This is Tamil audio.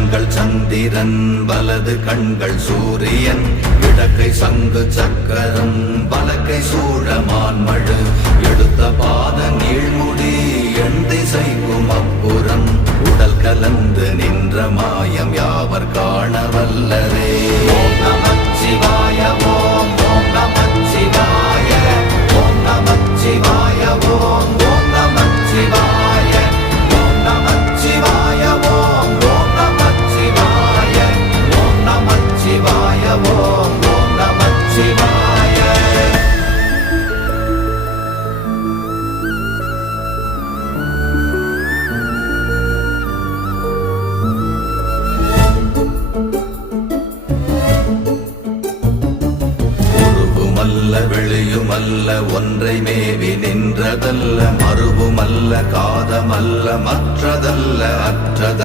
கண்கள் சந்திரன் வலது கண்கள் சூரியன் இடக்கை சங்கு சக்கரம் வலக்கை சூழமான்மழு எடுத்த பாத நீழ்முடி எண் திசைக்கும் அப்புறம் உடல் கலந்து நின்ற மாயம் யாவர் காண வல்லரே. ஓம் நமச்சிவாய ஓம் ஓம் நமச்சிவாய ஓம் நமச்சிவாய ஓம் ஓம் நமச்சிவாய ஓம் நமச்சிவாய ஓம் ஓம் நமச்சிவாய ஓம் நமச்சிவாய ஓம் ஓம் நமச்சிவாய. வெளியுமல்ல ஒன்றை மேவி நின்றதல்ல மறுவுமல்ல காதமல்ல மற்றதல்ல அற்றதல்ல